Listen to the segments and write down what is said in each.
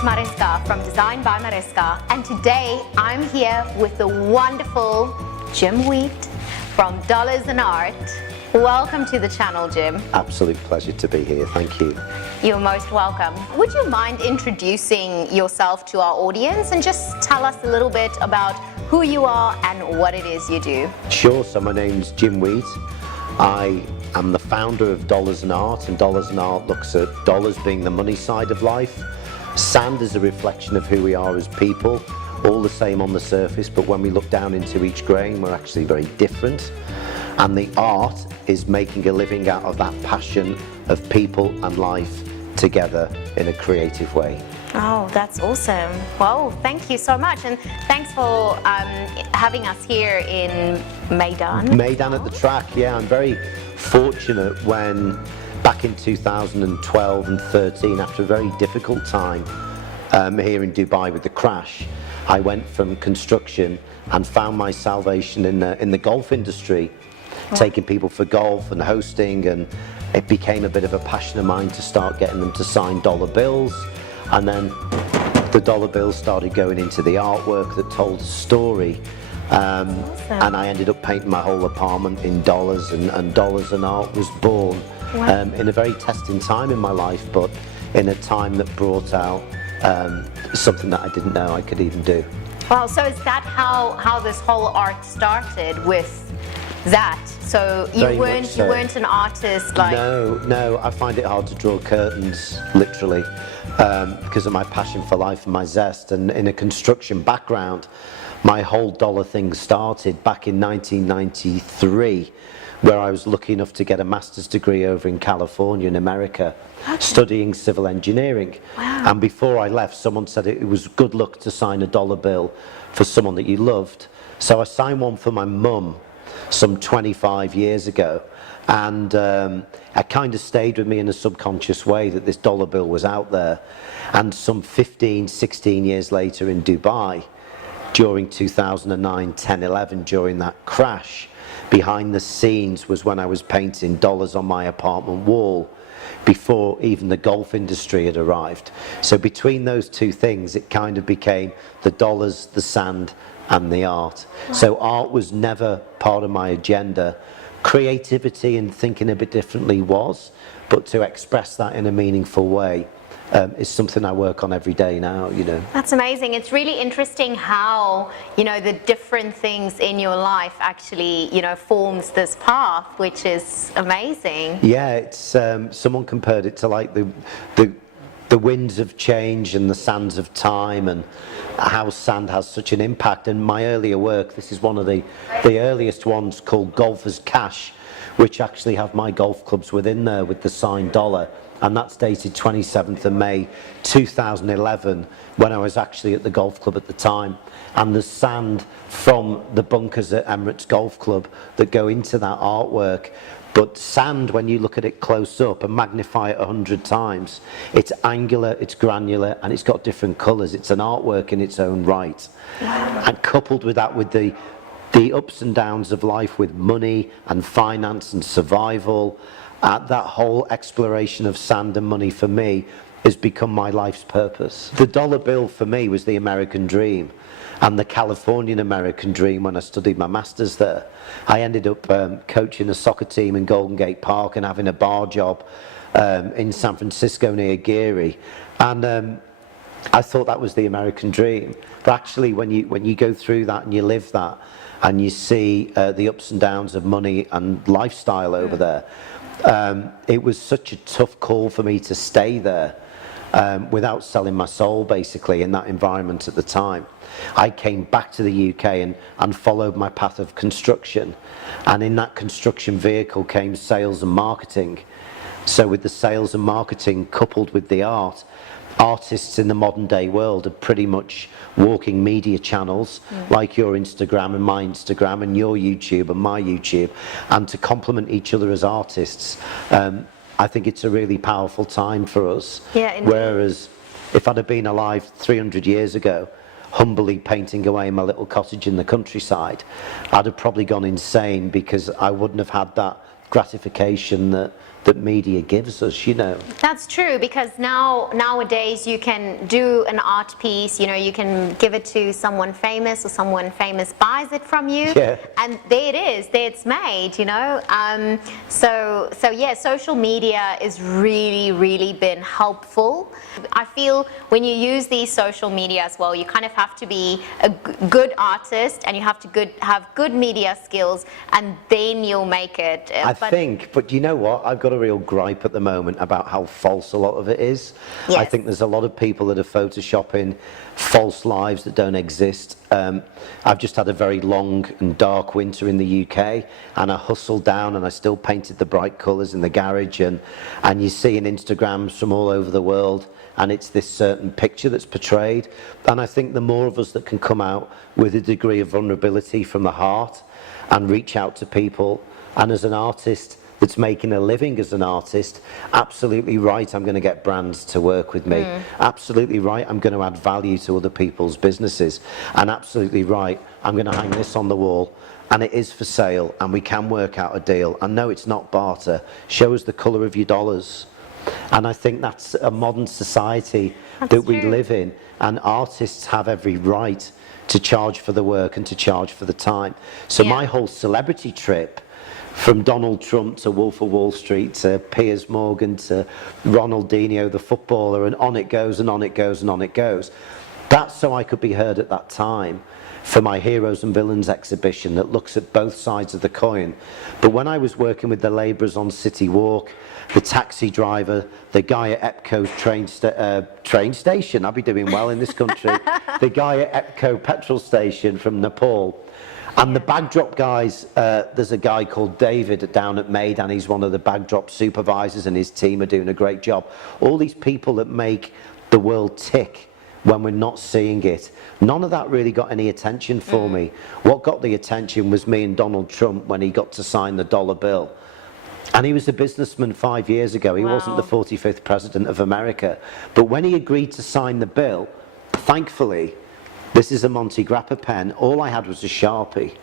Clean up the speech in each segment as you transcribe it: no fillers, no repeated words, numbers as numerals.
it's Mariska from Design by Mariska, and today I'm here with the wonderful Jim Wheat from DollarSandArt's. Welcome to the channel, Jim. Absolute pleasure to be here, thank you. You're most welcome. Would you mind introducing yourself to our audience and just tell us a little bit about who you are and what it is you do? Sure, so my name's Jim Wheat. I am the founder of DollarSandArt's, and DollarSandArt's looks at dollars being the money side of life. Sand is a reflection of who we are as people, all the same on the surface, but when we look down into each grain, we're actually very different. And the art is making a living out of that passion of people and life together in a creative way. Oh, that's awesome. Well, thank you so much, and thanks for having us here in Meydan. Meydan at the track, yeah. I'm very fortunate when back in 2012 and 13, after a very difficult time here in Dubai with the crash, I went from construction and found my salvation in the golf industry, taking people for golf and hosting, and it became a bit of a passion of mine to start getting them to sign dollar bills. And then the dollar bills started going into the artwork that told a story. Awesome. And I ended up painting my whole apartment in dollars, and DollarSandArt's was born. Wow. In a very testing time in my life, but in a time that brought out something that I didn't know I could even do. Well, so is that how this whole art started, with that? So you weren't an artist, like? No, I find it hard to draw curtains, literally, because of my passion for life and my zest. And in a construction background, my whole dollar thing started back in 1993, where I was lucky enough to get a master's degree over in California in America, studying civil engineering. Wow. And before I left, someone said it was good luck to sign a dollar bill for someone that you loved. So I signed one for my mum some 25 years ago, and it kind of stayed with me in a subconscious way that this dollar bill was out there. And some 15, 16 years later in Dubai, during 2009, 10, 11, during that crash, behind the scenes was when I was painting dollars on my apartment wall before even the golf industry had arrived. So between those two things, it kind of became the dollars, the sand, and the art. So art was never part of my agenda. Creativity and thinking a bit differently was, but to express that in a meaningful way is something I work on every day now, you know. That's amazing. It's really interesting how, you know, the different things in your life actually, you know, forms this path, which is amazing. Yeah, it's someone compared it to like the winds of change and the sands of time, and how sand has such an impact. And my earlier work, this is one of the earliest ones, called Golfer's Cash, which actually have my golf clubs within there with the signed dollar. And that's dated 27th of May 2011, when I was actually at the golf club at the time. And the sand from the bunkers at Emirates Golf Club that go into that artwork. But sand, when you look at it close up and magnify it 100 times, it's angular, it's granular, and it's got different colours. It's an artwork in its own right. Wow. And coupled with that, with the ups and downs of life, with money and finance and survival, that whole exploration of sand and money for me has become my life's purpose. The dollar bill for me was the American dream, and the Californian American dream when I studied my master's there. I ended up coaching a soccer team in Golden Gate Park and having a bar job in San Francisco near Geary, and I thought that was the American dream. But actually, when you go through that and you live that, and you see the ups and downs of money and lifestyle over there, it was such a tough call for me to stay there without selling my soul, basically, in that environment at the time. I came back to the UK and followed my path of construction, and in that construction vehicle came sales and marketing. So with the sales and marketing coupled with the art, artists in the modern day world are pretty much walking media channels, like your Instagram and my Instagram and your YouTube and my YouTube, and to complement each other as artists. I think it's a really powerful time for us. Yeah, indeed. Whereas if I'd have been alive 300 years ago, humbly painting away in my little cottage in the countryside, I'd have probably gone insane, because I wouldn't have had that gratification that that media gives us, you know. That's true, because nowadays you can do an art piece, you know, you can give it to someone famous, or someone famous buys it from you, Yeah. and there it is, there it's made, you know. So yeah, social media is really been helpful. I feel when you use these social media as well, you kind of have to be a good artist, and you have to have good media skills, and then you'll make it. I think, but you know what? I've got a real gripe at the moment about how false a lot of it is. Yes. I think there's a lot of people that are photoshopping false lives that don't exist. I've just had a very long and dark winter in the UK, and I hustled down and I still painted the bright colours in the garage, and you see in Instagrams from all over the world, and it's this certain picture that's portrayed. And I think the more of us that can come out with a degree of vulnerability from the heart and reach out to people, and as an artist that's making a living as an artist, absolutely right, I'm going to get brands to work with me. Absolutely right, I'm going to add value to other people's businesses. And absolutely right, I'm going to hang this on the wall, and it is for sale, and we can work out a deal. And no, it's not barter. Show us the colour of your dollars. And I think that's a modern society that we live in, and artists have every right to charge for the work and to charge for the time. So my whole celebrity trip, from Donald Trump to Wolf of Wall Street to Piers Morgan to Ronaldinho, the footballer, and on it goes and on it goes and on it goes. That's so I could be heard at that time for my Heroes and Villains exhibition that looks at both sides of the coin. But when I was working with the labourers on City Walk, the taxi driver, the guy at Epco train station, I'll be doing well in this country, the guy at Epco petrol station from Nepal, and the backdrop guys, there's a guy called David down at Meydan, he's one of the backdrop supervisors, and his team are doing a great job. All these people that make the world tick when we're not seeing it, none of that really got any attention for me. What got the attention was me and Donald Trump when he got to sign the dollar bill. And he was a businessman 5 years ago. He wasn't the 45th president of America. But when he agreed to sign the bill, thankfully, this is a Monty Grappa pen, all I had was a Sharpie.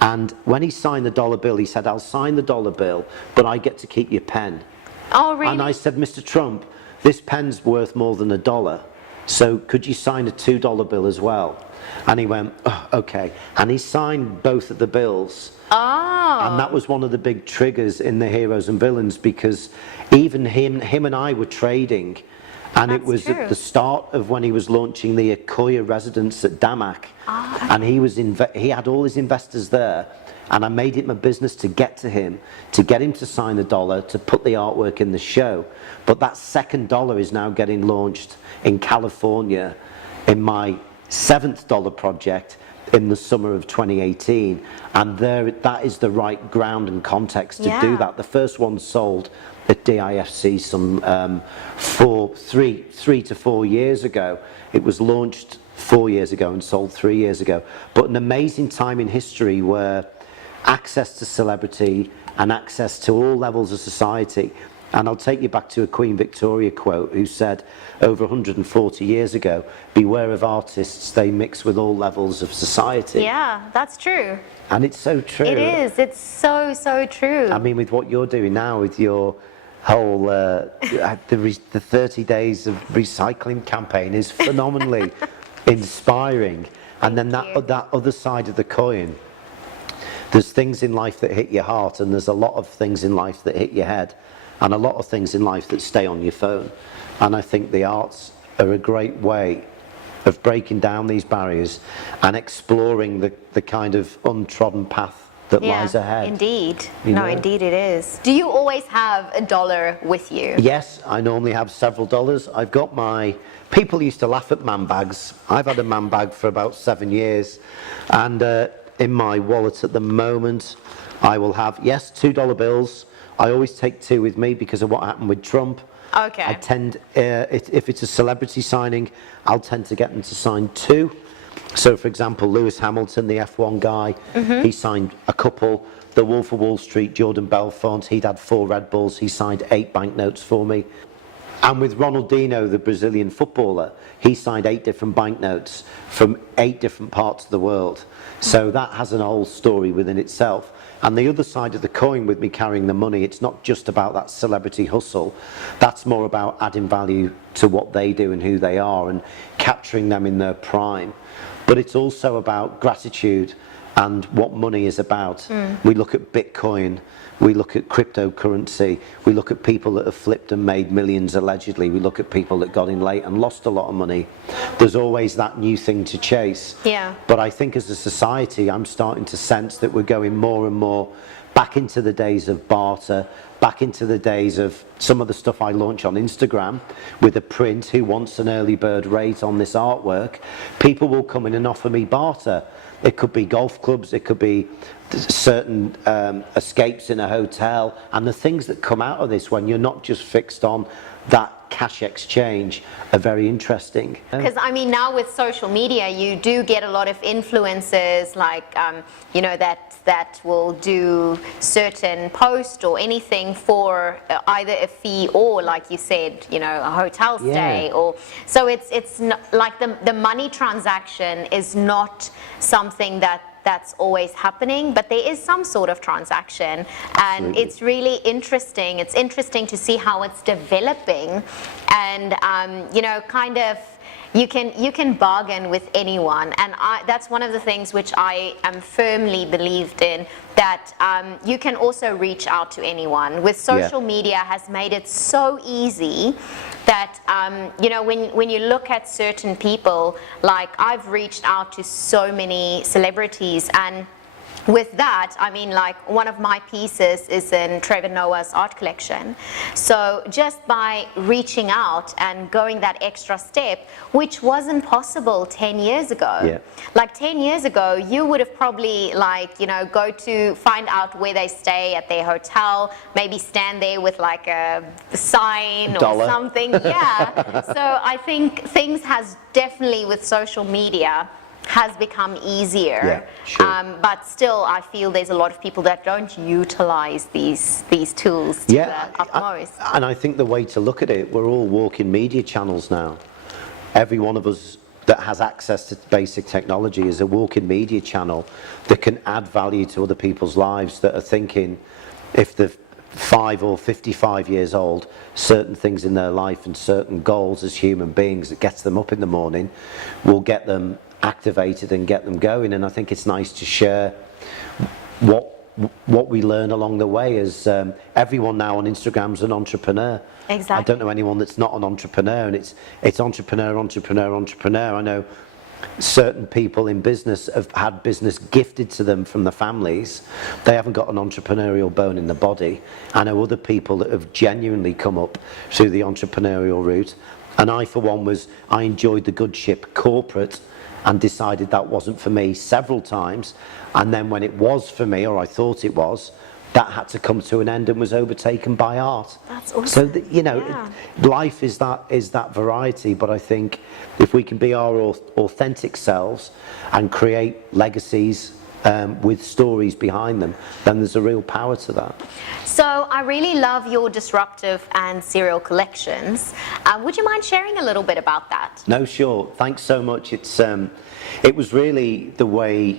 And when he signed the dollar bill, he said, I'll sign the dollar bill, but I get to keep your pen. Oh, really? And I said, Mr. Trump, this pen's worth more than $1. So could you sign a $2 bill as well? And he went, oh, okay. And he signed both of the bills. Oh. And that was one of the big triggers in the Heroes and Villains, because even him and I were trading, and it was at the start of when he was launching the Akoya residence at Damak. Oh, okay. And he had all his investors there, and I made it my business to get to him, to get him to sign the dollar, to put the artwork in the show. But that second dollar is now getting launched in California in my 7th dollar project in the summer of 2018, and that is the right ground and context to do that. The first one sold at DIFC some 3 to 4 years ago. It was launched 4 years ago and sold 3 years ago. But an amazing time in history where access to celebrity and access to all levels of society. And I'll take you back to a Queen Victoria quote who said over 140 years ago, beware of artists, they mix with all levels of society. Yeah, that's true. And it's so true. It is, it's so true. I mean, with what you're doing now with your whole, the 30 days of recycling campaign is phenomenally inspiring. And then that other side of the coin, there's things in life that hit your heart, and there's a lot of things in life that hit your head, and a lot of things in life that stay on your phone. And I think the arts are a great way of breaking down these barriers and exploring the kind of untrodden path that lies ahead. Indeed. You know? Indeed it is. Do you always have a dollar with you? Yes, I normally have several dollars. I've got people used to laugh at man bags. I've had a man bag for about 7 years. And in my wallet at the moment, I will have, yes, $2 bills. I always take 2 with me because of what happened with Trump. Okay. I tend, if it's a celebrity signing, I'll tend to get them to sign 2. So, for example, Lewis Hamilton, the F1 guy, he signed a couple. The Wolf of Wall Street, Jordan Belfont, he'd had 4 Red Bulls. He signed 8 banknotes for me. And with Ronaldinho, the Brazilian footballer, he signed 8 different banknotes from 8 different parts of the world. So that has an whole story within itself. And the other side of the coin with me carrying the money, it's not just about that celebrity hustle. That's more about adding value to what they do and who they are and capturing them in their prime. But it's also about gratitude and what money is about. We look at Bitcoin, we look at cryptocurrency, we look at people that have flipped and made millions allegedly, we look at people that got in late and lost a lot of money. There's always that new thing to chase. Yeah. But I think as a society, I'm starting to sense that we're going more and more back into the days of barter, back into the days of some of the stuff I launch on Instagram with a print, who wants an early bird rate on this artwork. People will come in and offer me barter. It could be golf clubs, it could be certain escapes in a hotel, and the things that come out of this when you're not just fixed on that cash exchange are very interesting. Because I mean, now with social media, you do get a lot of influencers, like you know, that will do certain post or anything for either a fee or, like you said, you know, a hotel stay. Yeah. Or so it's not, like the money transaction is not something that's always happening, but there is some sort of transaction, and Absolutely. it's really interesting. It's interesting to see how it's developing, and you know, kind of you can bargain with anyone, and that's one of the things which I am firmly believed in, that you can also reach out to anyone. With social media has made it so easy that you know, when you look at certain people, like I've reached out to so many celebrities, and with that, I mean, like one of my pieces is in Trevor Noah's art collection. So just by reaching out and going that extra step, which wasn't possible 10 years ago. Like 10 years ago, you would have probably, like, you know, go to find out where they stay at their hotel, maybe stand there with like a sign or something. Yeah. So I think things has definitely, with social media, has become easier, but still I feel there's a lot of people that don't utilize these tools to the utmost. And I think the way to look at it, we're all walking media channels now. Every one of us that has access to basic technology is a walking media channel that can add value to other people's lives, that are thinking, if they're 5 or 55 years old, certain things in their life and certain goals as human beings that gets them up in the morning will get them activated and get them going. And I think it's nice to share what we learn along the way, as everyone now on Instagram's an entrepreneur. Exactly. I don't know anyone that's not an entrepreneur, and it's entrepreneur. I know certain people in business have had business gifted to them from the families. They haven't got an entrepreneurial bone in the body. I know other people that have genuinely come up through the entrepreneurial route, and I, for one, I enjoyed the good ship corporate and decided that wasn't for me several times, and then when it was for me, or I thought it was, that had to come to an end and was overtaken by art. That's awesome. So that, you know, life is that variety. But I think if we can be our authentic selves and create legacies with stories behind them, then there's a real power to that. So I really love your disruptive and serial collections. Would you mind sharing a little bit about that? No, sure. Thanks so much. It was really the way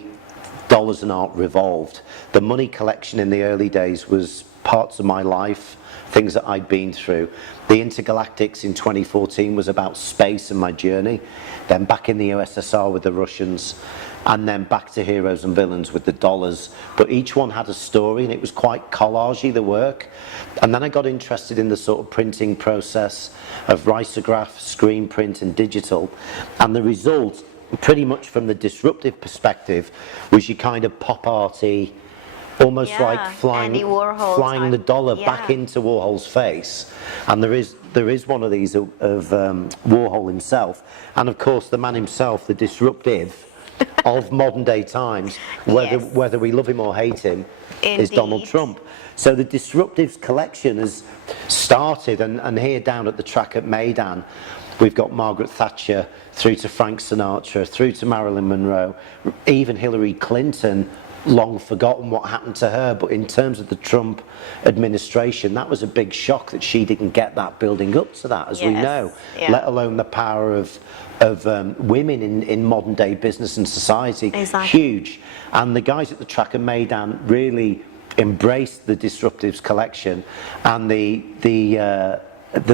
Dollars and Art revolved. The money collection in the early days was parts of my life, things that I'd been through. The Intergalactics in 2014 was about space and my journey. Then back in the USSR with the Russians, and then back to Heroes and Villains with the dollars. But each one had a story, and it was quite collagey, the work. And then I got interested in the sort of printing process of risograph, screen print and digital. And the result, pretty much from the disruptive perspective, was your kind of pop arty, almost like flying the dollar back into Warhol's face. And there is one of these of Warhol himself, and of course the man himself, the disruptive of modern day times, whether we love him or hate him, is Donald Trump. So the Disruptives collection has started, and here down at the track at Meydan, we've got Margaret Thatcher through to Frank Sinatra, through to Marilyn Monroe, even Hillary Clinton long forgotten what happened to her, but in terms of the Trump administration, that was a big shock that she didn't get that building up to that, as we know, let alone the power of women in modern day business and society. Huge. And the guys at the track and Meydan really embraced the Disruptives collection, and the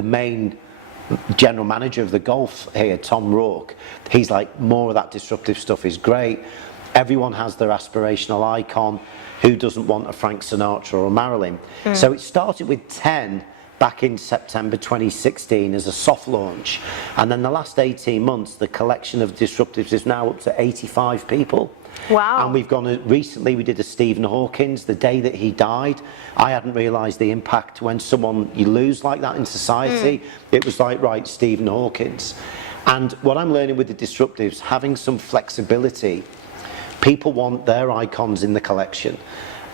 main general manager of the golf here, Tom Rourke, he's like, more of that disruptive stuff is great. Everyone has their aspirational icon. Who doesn't want a Frank Sinatra or a Marilyn? So it started with 10 back in September 2016 as a soft launch, and then the last 18 months the collection of disruptives is now up to 85 people. Wow. And we've gone, recently we did a Stephen Hawkins, the day that he died. I hadn't realised the impact when someone you lose like that in society. It was like, right, Stephen Hawkins. And what I'm learning with the disruptives, having some flexibility, people want their icons in the collection.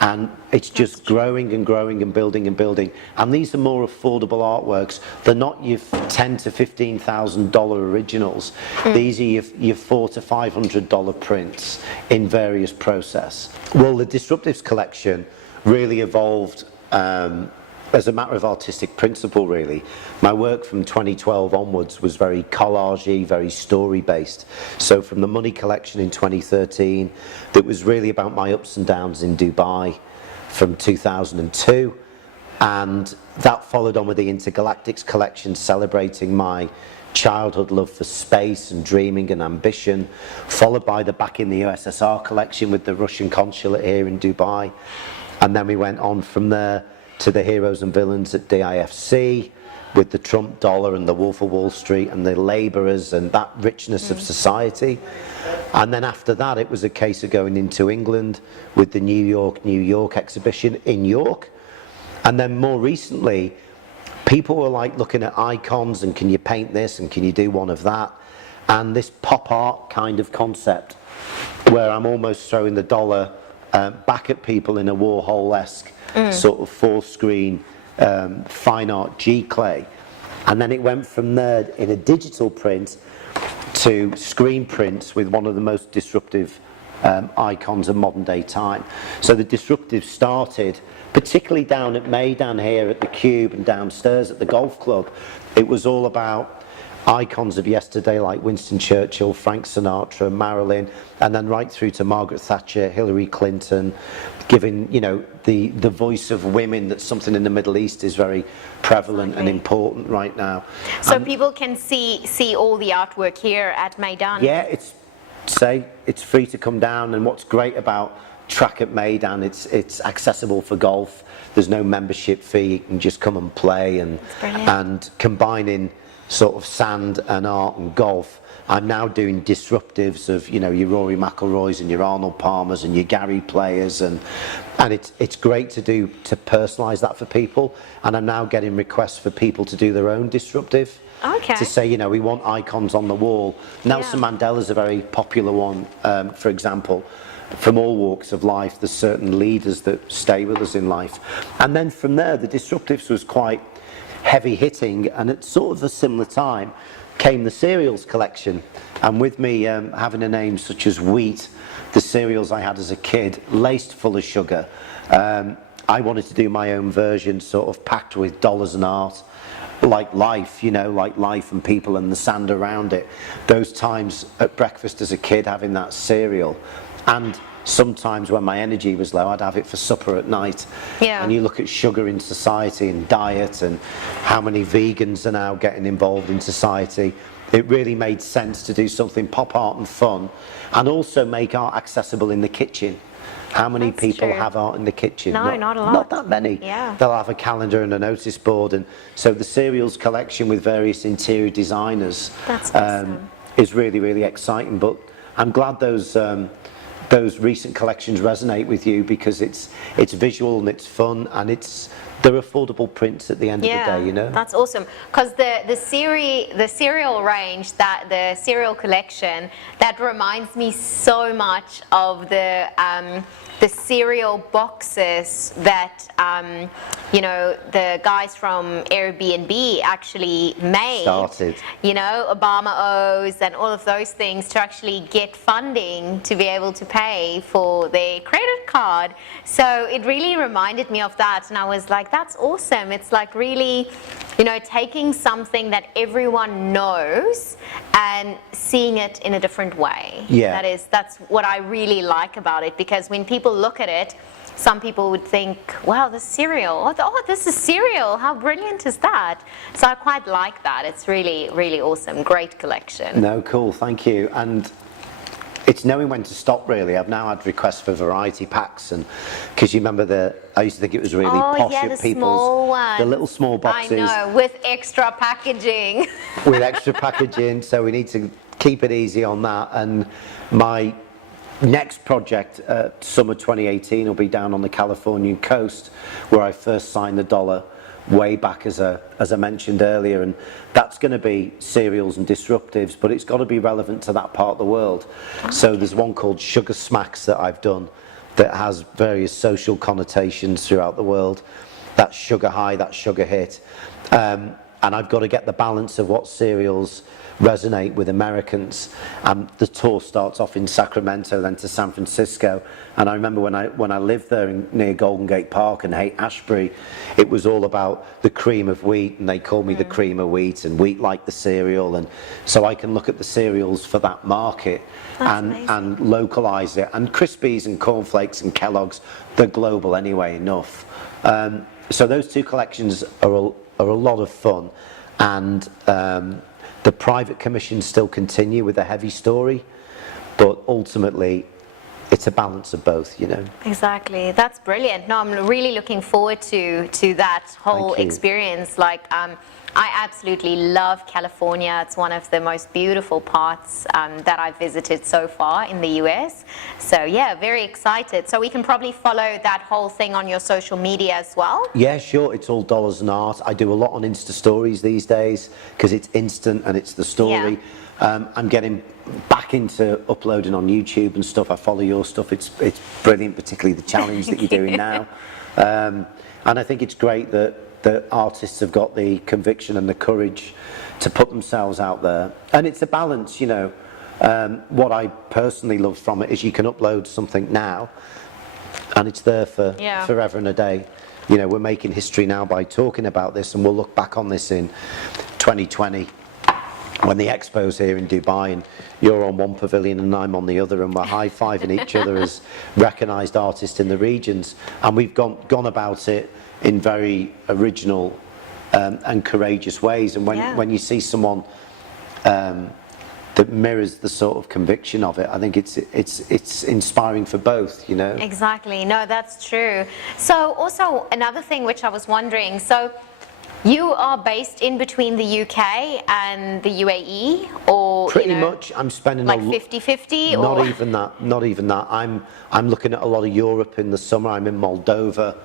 And it's just growing and growing and building and building. And these are more affordable artworks. They're not your $10,000 to $15,000 originals. These are your $400 to $500 prints in various process. Well, the Disruptives collection really evolved as a matter of artistic principle, really. My work from 2012 onwards was very collagey, very story-based. So from the Money collection in 2013, that was really about my ups and downs in Dubai from 2002. And that followed on with the Intergalactics collection, celebrating my childhood love for space and dreaming and ambition, followed by the Back in the USSR collection with the Russian consulate here in Dubai. And then we went on from there to the Heroes and Villains at DIFC, with the Trump dollar and the Wolf of Wall Street and the labourers and that richness of society. And then after that, it was a case of going into England with the New York exhibition in York. And then more recently, people were like looking at icons and can you paint this and can you do one of that? And this pop art kind of concept, where I'm almost throwing the dollar back at people in a Warhol-esque sort of 4-screen fine art G-clay. And then it went from there in a digital print to screen prints with one of the most disruptive icons of modern day time. So the disruptive started, particularly down at Meydan here at the Cube and downstairs at the golf club. It was all about icons of yesterday like Winston Churchill, Frank Sinatra, Marilyn, and then right through to Margaret Thatcher, Hillary Clinton, giving, you know, the voice of women. That's something in the Middle East is very prevalent and important right now. So people can see all the artwork here at Meydan? Yeah, it's free to come down, and what's great about Track at Meydan, it's accessible for golf. There's no membership fee, you can just come and play, and combining sort of sand and art and golf. I'm now doing disruptives of, you know, your Rory McIlroys and your Arnold Palmers and your Gary players, and it's great to personalise that for people. And I'm now getting requests for people to do their own disruptive. Okay. To say, you know, we want icons on the wall. Nelson Mandela's a very popular one, for example. From all walks of life, there's certain leaders that stay with us in life. And then from there, the disruptives was quite heavy hitting, and at sort of a similar time came the cereals collection. And with me having a name such as wheat, the cereals I had as a kid, laced full of sugar, I wanted to do my own version, sort of packed with dollars and art, like life, you know, like life and people and the sand around it. Those times at breakfast as a kid, having that cereal, and sometimes when my energy was low, I'd have it for supper at night. Yeah. And you look at sugar in society and diet and how many vegans are now getting involved in society. It really made sense to do something pop art and fun, and also make art accessible in the kitchen. How many people have art in the kitchen? No, not a lot. Not that many. Yeah. They'll have a calendar and a notice board. And so the cereals collection with various interior designers is really, really exciting. But I'm glad those recent collections resonate with you, because it's visual and it's fun, and it's they're affordable prints at the end of the day, you know. That's awesome. Because the cereal range, the cereal collection, that reminds me so much of the cereal boxes that you know, the guys from Airbnb actually made. Started. You know, Obama O's and all of those things to actually get funding to be able to pay for their credit card. So it really reminded me of that, and I was like, that's awesome. It's like really, you know, taking something that everyone knows and seeing it in a different way. Yeah. That's what I really like about it, because when people look at it, some people would think, wow, this cereal, oh, this is cereal, how brilliant is that? So I quite like that. It's really, really awesome. Great collection. No, cool, thank you. And it's knowing when to stop, really. I've now had requests for variety packs, and because you remember I used to think it was really posh yeah, at the people's, small ones. the little small boxes. I know, with extra packaging. With extra packaging, so we need to keep it easy on that. And my next project, summer 2018, will be down on the Californian coast, where I first signed the dollar way back, as I mentioned earlier, and that's going to be cereals and disruptives, but it's got to be relevant to that part of the world. So there's one called Sugar Smacks that I've done that has various social connotations throughout the world. That's sugar high, that's sugar hit, and I've got to get the balance of what cereals resonate with Americans. The tour starts off in Sacramento, then to San Francisco, and I remember when I lived there near Golden Gate Park and Haight-Ashbury, it was all about the cream of wheat, and they called me the cream of wheat, and wheat like the cereal, and so I can look at the cereals for that market and localize it. And Krispies and cornflakes and Kellogg's, they're global anyway enough. So those two collections are a lot of fun, and the private commissions still continue with a heavy story, but ultimately it's a balance of both, you know. Exactly, that's brilliant. No, I'm really looking forward to that whole experience. Like, I absolutely love California. It's one of the most beautiful parts that I've visited so far in the US. So yeah, very excited. So we can probably follow that whole thing on your social media as well? Yeah, sure. It's all Dollars and Art. I do a lot on Insta Stories these days because it's instant and it's the story. Yeah. I'm getting back into uploading on YouTube and stuff. I follow your stuff. It's brilliant, particularly the challenge that you're doing now. And I think it's great that artists have got the conviction and the courage to put themselves out there. And it's a balance, you know. What I personally love from it is you can upload something now and it's there for forever and a day. You know, we're making history now by talking about this, and we'll look back on this in 2020 when the expo's here in Dubai and you're on one pavilion and I'm on the other, and we're high-fiving each other as recognised artists in the regions. And we've gone about it in very original and courageous ways. And when you see someone that mirrors the sort of conviction of it, I think it's inspiring for both, you know. Exactly. No, that's true. So also another thing which I was wondering, so you are based in between the UK and the UAE, or pretty much? I'm spending like 50-50, not or even that. Not even that. I'm looking at a lot of Europe in the summer. I'm in Moldova,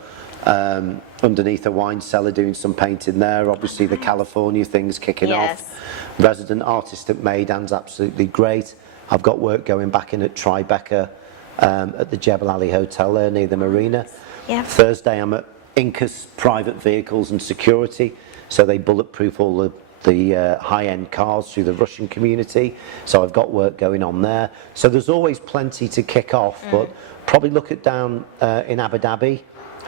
underneath a wine cellar doing some painting there. Obviously the California thing's kicking off. Resident artist at Meydan's absolutely great. I've got work going back in at Tribeca at the Jebel Ali Hotel there near the marina. Thursday I'm at Incas Private Vehicles and Security, so they bulletproof all the high-end cars through the Russian community, so I've got work going on there. So there's always plenty to kick off, but probably look at down in Abu Dhabi,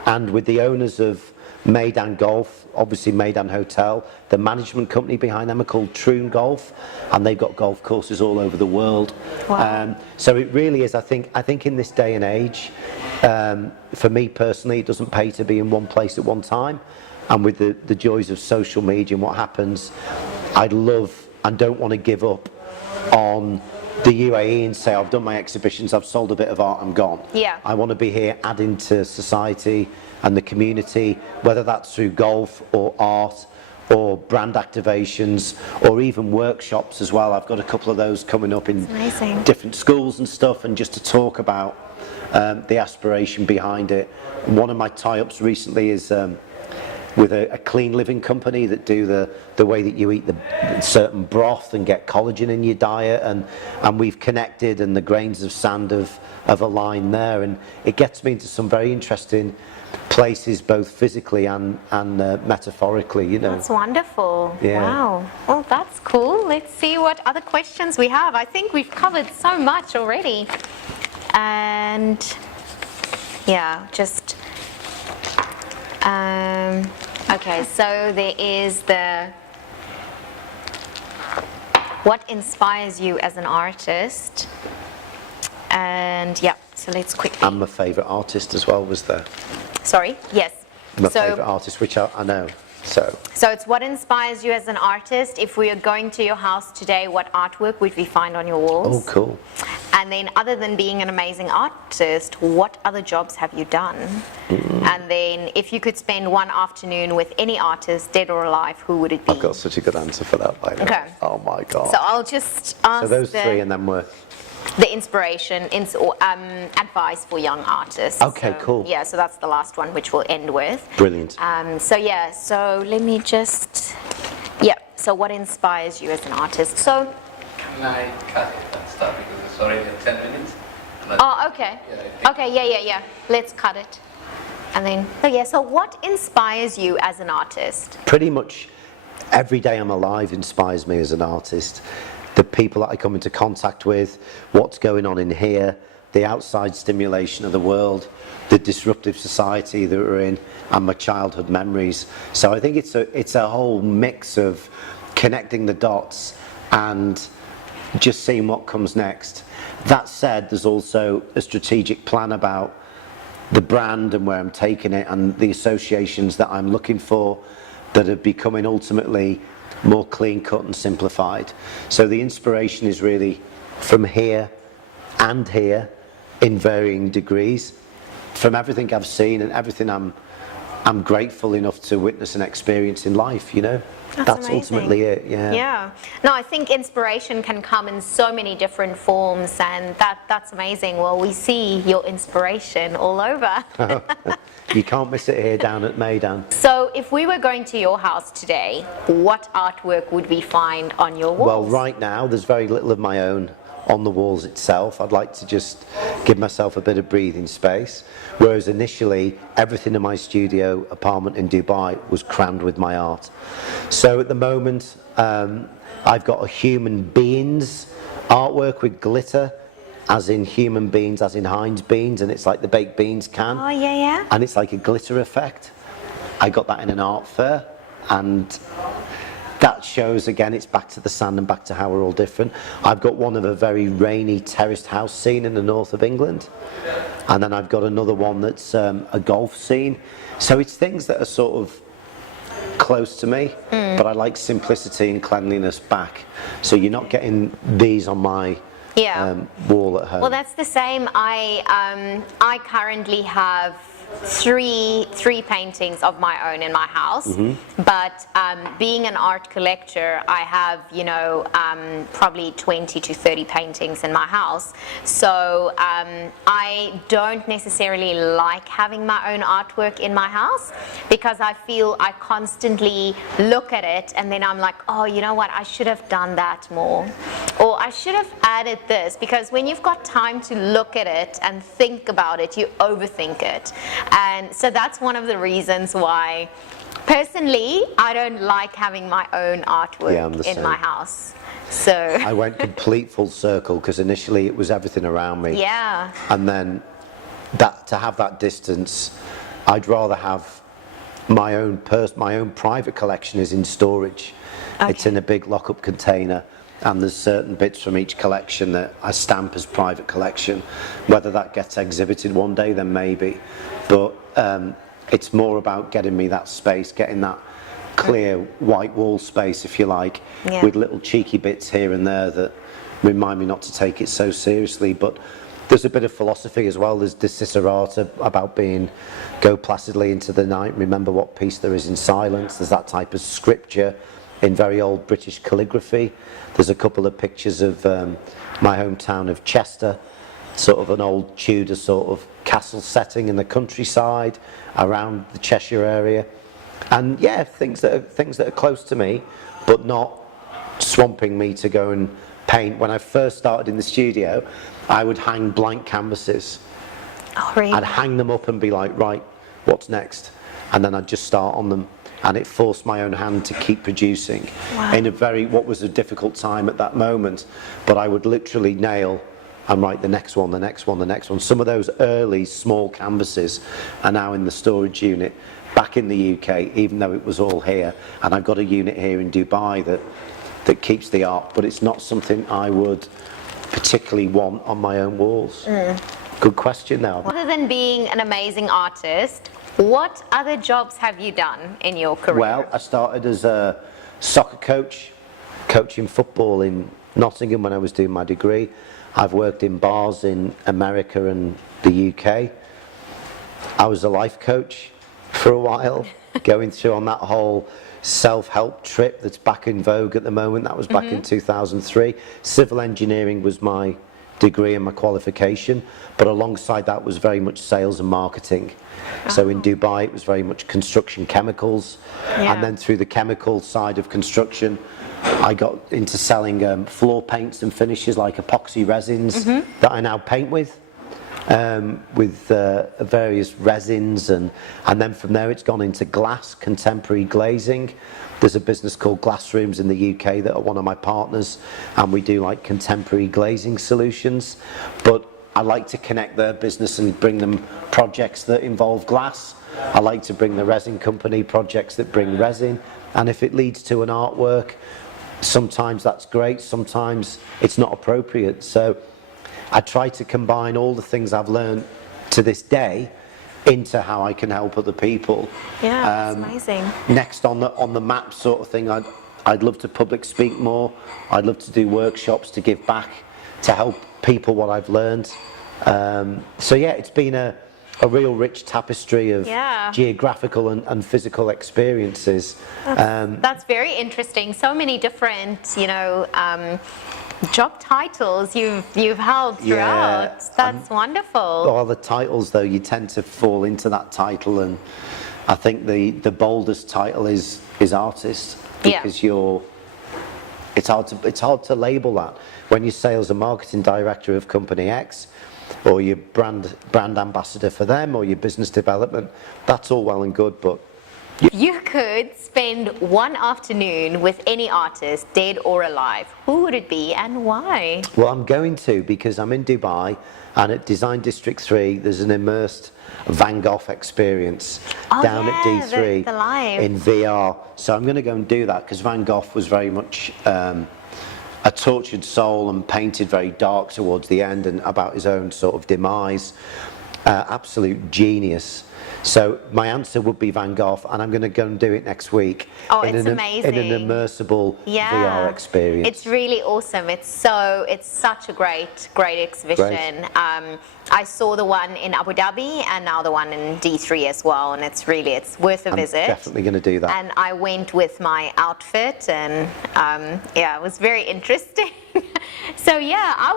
and with the owners of Meydan Golf, obviously Meydan Hotel, the management company behind them are called Troon Golf, and they've got golf courses all over the world. So it really is, I think in this day and age, for me personally, it doesn't pay to be in one place at one time. And with the joys of social media and what happens, I'd love and don't want to give up on the UAE and say, I've done my exhibitions, I've sold a bit of art, I'm gone. I want to be here adding to society and the community, whether that's through golf or art or brand activations or even workshops as well. I've got a couple of those coming up in different schools and stuff, and just to talk about the aspiration behind it. And one of my tie-ups recently is with a clean living company that do the way that you eat the certain broth and get collagen in your diet, and we've connected, and the grains of sand have aligned there, and it gets me into some very interesting places, both physically and metaphorically, you know. That's wonderful. Yeah. Wow. Well, that's cool. Let's see what other questions we have. I think we've covered so much already. And yeah, just okay, so there is what inspires you as an artist? And yeah, so let's quickly. And my favourite artist as well was there. Sorry, yes. My favourite artist, which I know. So it's what inspires you as an artist. If we are going to your house today, what artwork would we find on your walls? Oh, cool. And then, other than being an amazing artist, what other jobs have you done? And then, if you could spend one afternoon with any artist, dead or alive, who would it be? I've got such a good answer for that, by the way. Okay. Oh my God. So I'll just ask So those three, and then we're... the inspiration, advice for young artists. Okay, So, cool. Yeah, so that's the last one, which we'll end with. Brilliant. So yeah, so let me just, so what inspires you as an artist? So, Can I cut it and start because it's already at 10 minutes? oh, okay. Yeah. Let's cut it. And then, so what inspires you as an artist? Pretty much every day I'm alive inspires me as an artist. The people that I come into contact with, what's going on in here, the outside stimulation of the world, the disruptive society that we're in, and my childhood memories. So I think it's a whole mix of connecting the dots and just seeing what comes next. That said, there's also a strategic plan about the brand and where I'm taking it, and the associations that I'm looking for that are becoming ultimately more clean cut and simplified. So the inspiration is really from here and here in varying degrees, from everything I've seen and everything I'm grateful enough to witness and experience in life, you know. That's amazing. Ultimately it, yeah. Yeah. No, I think inspiration can come in so many different forms, and that's amazing. Well, we see your inspiration all over. You can't miss it here down at Meydan. So if we were going to your house today, what artwork would we find on your walls? Well, right now there's very little of my own on the walls itself. I'd like to just give myself a bit of breathing space, whereas initially everything in my studio apartment in Dubai was crammed with my art. So at the moment I've got a human beings artwork with glitter, as in human beans, as in Heinz beans, and it's like the baked beans can. Oh, yeah. And it's like a glitter effect. I got that in an art fair, and that shows, again, it's back to the sand and back to how we're all different. I've got one of a very rainy terraced house scene in the north of England, and then I've got another one that's a golf scene. So it's things that are sort of close to me, but I like simplicity and cleanliness back. So you're not getting these on my wall at home. Well, that's the same. I currently have three paintings of my own in my house, but being an art collector, I have probably 20 to 30 paintings in my house. So I don't necessarily like having my own artwork in my house, because I feel I constantly look at it and then I'm like, oh, you know what, I should have done that more, or I should have added this, because when you've got time to look at it and think about it, you overthink it. And so that's one of the reasons why, personally, I don't like having my own artwork in my house. So I went complete full circle, because initially it was everything around me. Yeah. And then to have that distance, I'd rather have my own private collection is in storage. Okay. It's in a big lock-up container, and there's certain bits from each collection that I stamp as private collection. Whether that gets exhibited one day, then maybe. But it's more about getting me that space, getting that clear white wall space, if you like, with little cheeky bits here and there that remind me not to take it so seriously. But there's a bit of philosophy as well. There's desiderata about go placidly into the night, remember what peace there is in silence. There's that type of scripture in very old British calligraphy. There's a couple of pictures of my hometown of Chester, sort of an old Tudor sort of castle setting in the countryside around the Cheshire area. And yeah, things that are close to me, but not swamping me to go and paint. When I first started in the studio, I would hang blank canvases. Oh, really? I'd hang them up and be like, right, what's next? And then I'd just start on them. And it forced my own hand to keep producing in what was a difficult time at that moment. But I would literally nail and write the next one, the next one, the next one. Some of those early small canvases are now in the storage unit back in the UK, even though it was all here. And I've got a unit here in Dubai that keeps the art, but it's not something I would particularly want on my own walls. Good question now. Other than being an amazing artist, what other jobs have you done in your career? Well, I started as a soccer coach, coaching football in Nottingham when I was doing my degree. I've worked in bars in America and the UK. I was a life coach for a while, going through on that whole self-help trip that's back in vogue at the moment. That was back in 2003. Civil engineering was my degree and my qualification, but alongside that was very much sales and marketing. So in Dubai it was very much construction chemicals, and then through the chemical side of construction I got into selling floor paints and finishes like epoxy resins that I now paint with various resins, and then from there it's gone into glass, contemporary glazing. There's a business called Glass Rooms in the UK that are one of my partners, and we do like contemporary glazing solutions. But I like to connect their business and bring them projects that involve glass. I like to bring the resin company projects that bring resin, and if it leads to an artwork, sometimes that's great, sometimes it's not appropriate. So I try to combine all the things I've learned to this day into how I can help other people. Yeah, that's amazing. Next on the map sort of thing, I'd love to public speak more. I'd love to do workshops to give back, to help people what I've learned. So yeah, it's been a real rich tapestry of geographical and physical experiences. That's very interesting. So many different, job titles you've held throughout. That's wonderful. All the titles, though, you tend to fall into that title, and I think the boldest title is artist, because it's hard to label that. When you're sales and marketing director of company X, or you're brand ambassador for them, or your business development, that's all well and good, but you could spend one afternoon with any artist, dead or alive. Who would it be and why? Well, I'm going to, because I'm in Dubai, and at Design District 3 there's an immersed Van Gogh experience down at D3 the live. in VR. So I'm going to go and do that, because Van Gogh was very much a tortured soul and painted very dark towards the end and about his own sort of demise. Absolute genius. So my answer would be Van Gogh, and I'm going to go and do it next week. Oh, it's amazing. In an immersible VR experience. It's really awesome. It's such a great exhibition. I saw the one in Abu Dhabi and now the one in D3 as well, and it's worth a visit. Definitely going to do that. And I went with my outfit, and it was very interesting. So yeah, I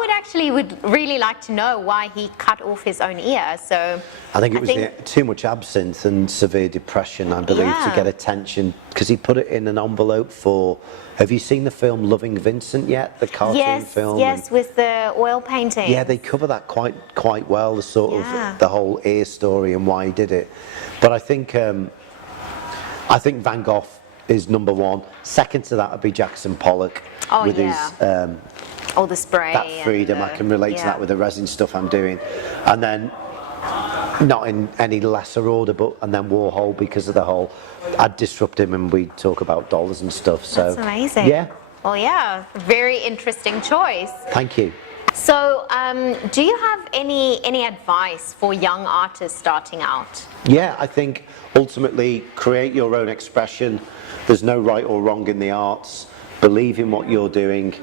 would really like to know why he cut off his own ear. So I think it was too much absinthe and severe depression, I believe, to get attention, because he put it in an envelope for. Have you seen the film Loving Vincent yet? The cartoon film. Yes, with the oil painting. Yeah, they cover that quite well, the sort of the whole ear story and why he did it. But I think Van Gogh is number one. Second to that would be Jackson Pollock with his all the spray. That freedom, I can relate to that with the resin stuff I'm doing. And then, not in any lesser order, and then Warhol, because of the whole, I'd disrupt him and we'd talk about dollars and stuff. So that's amazing. Yeah. Well, yeah, very interesting choice. Thank you. So, do you have any advice for young artists starting out? Yeah, I think ultimately create your own expression. There's no right or wrong in the arts. Believe in what you're doing,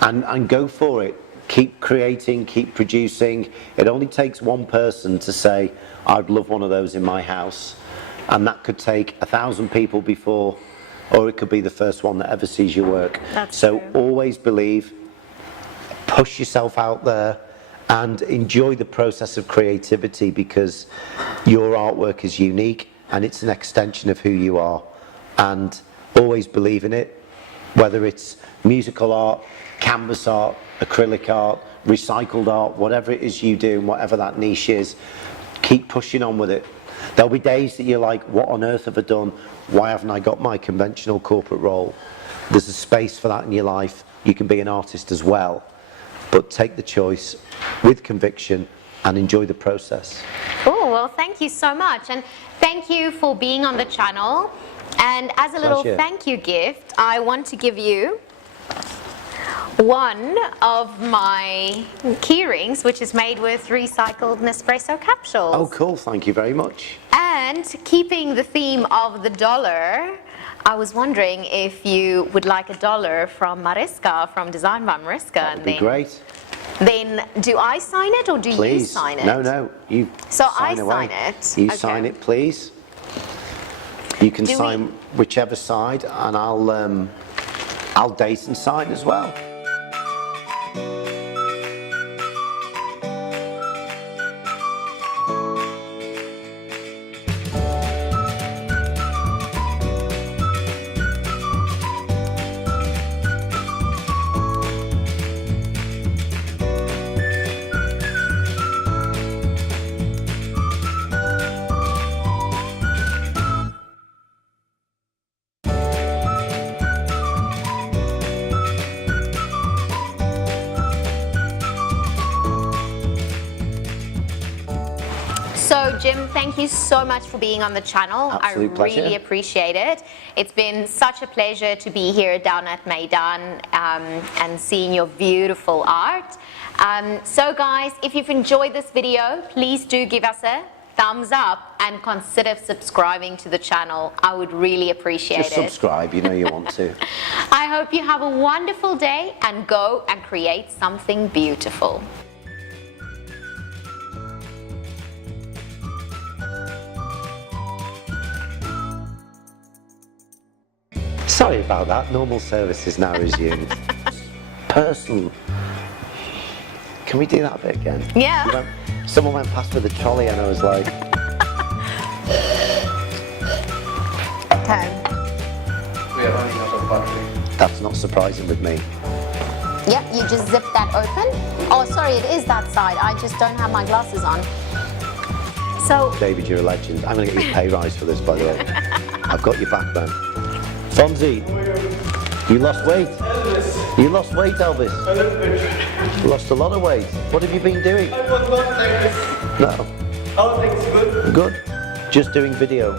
and go for it. Keep creating, keep producing. It only takes one person to say, I'd love one of those in my house. And that could take 1,000 people before, or it could be the first one that ever sees your work. That's true. Always believe, push yourself out there, and enjoy the process of creativity, because your artwork is unique and it's an extension of who you are. and always believe in it, whether it's musical art, canvas art, acrylic art, recycled art, whatever it is you do and whatever that niche is, keep pushing on with it. There'll be days that you're like, what on earth have I done? Why haven't I got my conventional corporate role? There's a space for that in your life. You can be an artist as well, but take the choice with conviction and enjoy the process. Oh, well, thank you so much. And thank you for being on the channel. And as a little thank you gift, I want to give you one of my key rings, which is made with recycled Nespresso capsules. Oh, cool. Thank you very much. And keeping the theme of the dollar, I was wondering if you would like $1 from Mariska, from Design by Mariska. That would be great. Then do I sign it or do you sign it? No, you so sign I away. sign it. You sign it, please. You can sign whichever side, and I'll date and sign as well. So Jim, thank you so much for being on the channel. Absolute pleasure. I really appreciate it. It's been such a pleasure to be here down at Meydan and seeing your beautiful art. So guys, if you've enjoyed this video, please do give us a thumbs up and consider subscribing to the channel. I would really appreciate it. Just subscribe, you know you want to. I hope you have a wonderful day and go and create something beautiful. Sorry about that. Normal service is now resumed. Personal. Can we do that bit again? Yeah. Someone went past with a trolley and I was like... Okay. We are running out of battery. That's not surprising with me. Yep, you just zip that open. Oh, sorry, it is that side. I just don't have my glasses on. So... David, you're a legend. I'm going to get you a pay rise for this, by the way. I've got your back, man. Fonzie, you lost weight. Elvis. You lost weight, Elvis. A little bit. You lost a lot of weight. What have you been doing? I was not like this. No. How things good? Good. Just doing video.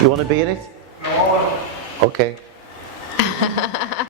You want to be in it? No. Okay.